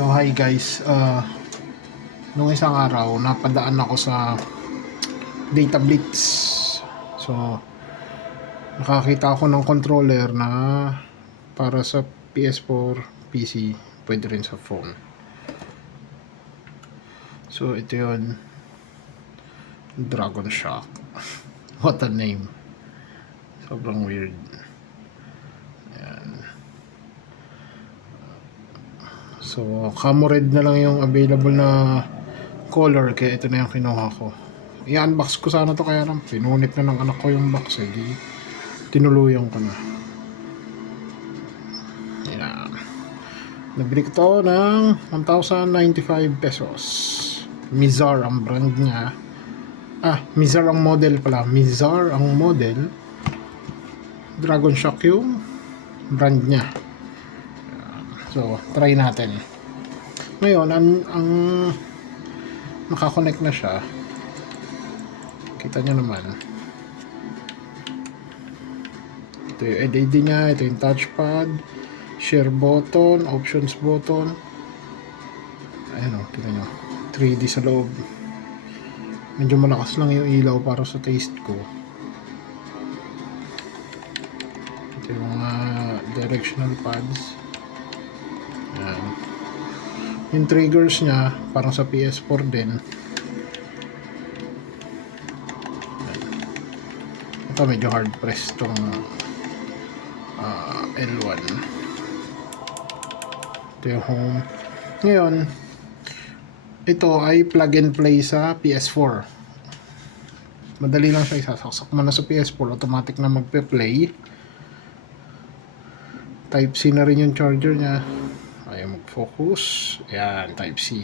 So hi guys, nung isang araw napadaan ako sa Data Blitz. So nakakita ako ng controller na para sa PS4, PC, pwede rin sa phone. So ito yun, Dragon Shock. What a name. Sobrang weird. Ayan. So camo red na lang yung available na color, kaya ito na yung kinuha ko. I-unbox ko sana to, kaya lang pinunit na ng anak ko yung box, di tinuluyan ko na. Ayan. Nabili ko to ng 1,095 pesos. Mizar ang brand niya. Mizar ang model pala. Mizar ang model. Dragon Shock yung brand niya. So, try natin. Ngayon, ang nakakonect na siya. Kita nyo naman. Ito yung LED niya. Ito yung touchpad. Share button. Options button. Ayan o, tingnan nyo. 3D sa loob. Medyo malakas lang yung ilaw para sa taste ko. Ito yung mga directional pads. Ayan. Yung triggers niya parang sa PS4 din. Ito medyo hard press tong L1. Ito yung home. Ngayon, ito ay plug and play sa PS4. Madali lang siya, isasaksak mo na sa PS4, automatic na magpe-play. Type C na rin yung charger niya. Ayaw mag-focus. Ayan, Type C.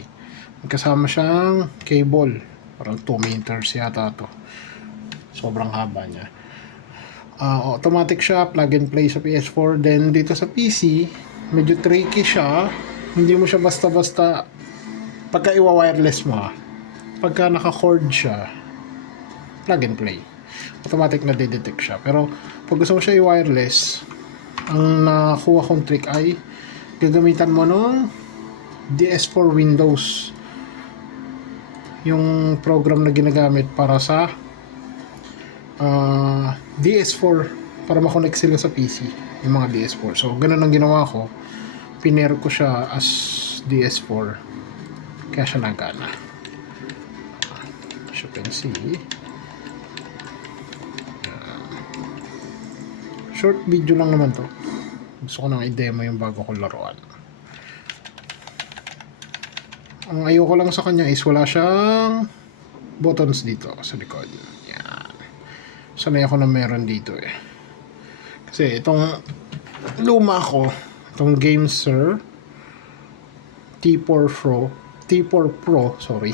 Magkasama siyang cable. Parang 2 meters yata to. Sobrang haba niya. Automatic siya, plug and play sa PS4. Then dito sa PC, medyo tricky siya. Hindi mo siya basta-basta pagka iwa-wireless mo. Pagka naka-cord siya, plug and play. Automatic na de-detect siya. Pero pag gusto mo siya i-wireless, ang nakuha kong trick ay gagamitan mo ng DS4 Windows, yung program na ginagamit para sa DS4, para makonect sila sa PC yung mga DS4. So ganun ang ginawa ko, piner ko siya as DS4, kaya siya nagana. As you can see, short video lang naman to. Gusto ko nang i-demo yung bago kong laruan. Ang ayoko lang sa kanya is wala siyang buttons dito sa likod. Yan. Sanay ako na meron dito eh. Kasi itong luma ko, itong GameSir T4 Pro, sorry.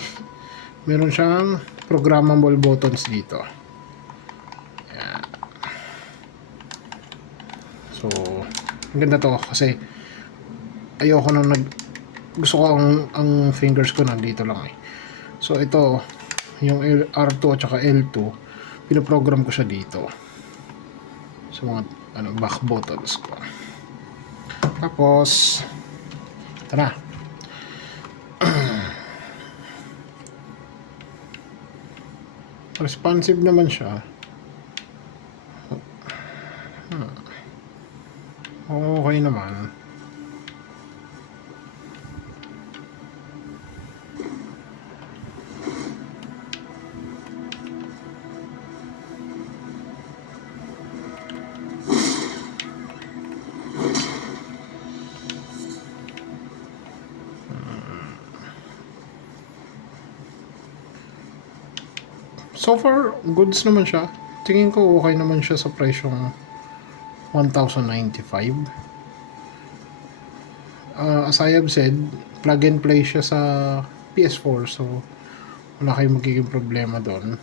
Meron siyang programmable buttons dito. Yan. So, ang ganda to kasi ayoko nang gusto ko ang fingers ko nandito lang eh. So ito yung R2 at saka L2, pinoprogram ko siya dito sa mga back buttons ko. Tapos ito na. Responsive naman siya. Okay naman. So far, goods naman siya. Tingin ko okay naman siya sa presyong 1,095. As I have said, plug and play siya sa PS4, so wala kayong magiging problema doon.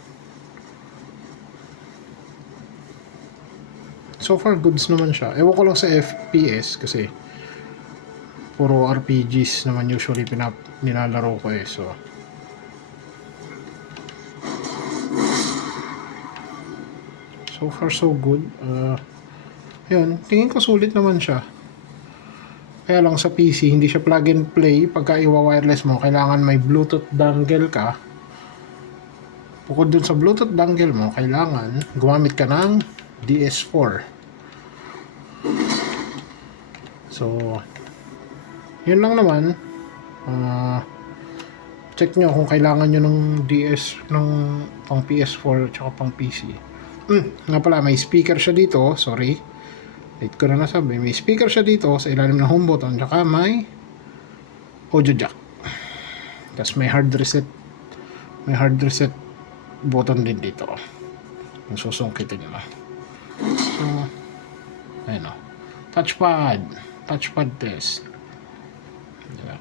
So far, goods naman siya. Ewan ko lang sa FPS kasi puro RPGs naman usually nilalaro ko eh, so far so good. Yun, tingin ko sulit naman siya. Kaya lang sa PC, hindi siya plug and play. Pagka i-wireless mo, kailangan may Bluetooth dongle ka. Bukod dun sa Bluetooth dongle mo, kailangan gumamit ka ng DS4. So, yun lang naman. Check nyo kung kailangan nyo ng ng pang PS4 at saka pang PC. Nga pala, may speaker siya dito. Sorry, late ko na nasabi. May speaker siya dito sa ilalim ng home button, saka may audio jack. Tapos may hard reset button din dito. Yung susungkitin mo. So, ayun o. Touchpad test. Diba?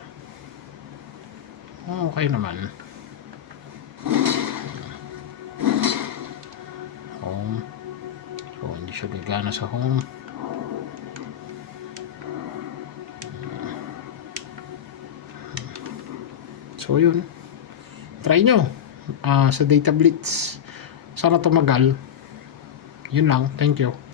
Okay naman. Home. So, hindi siya gagana sa home. So, yun. Try nyo. Sa Data Blitz. Sana tumagal. Yun lang. Thank you.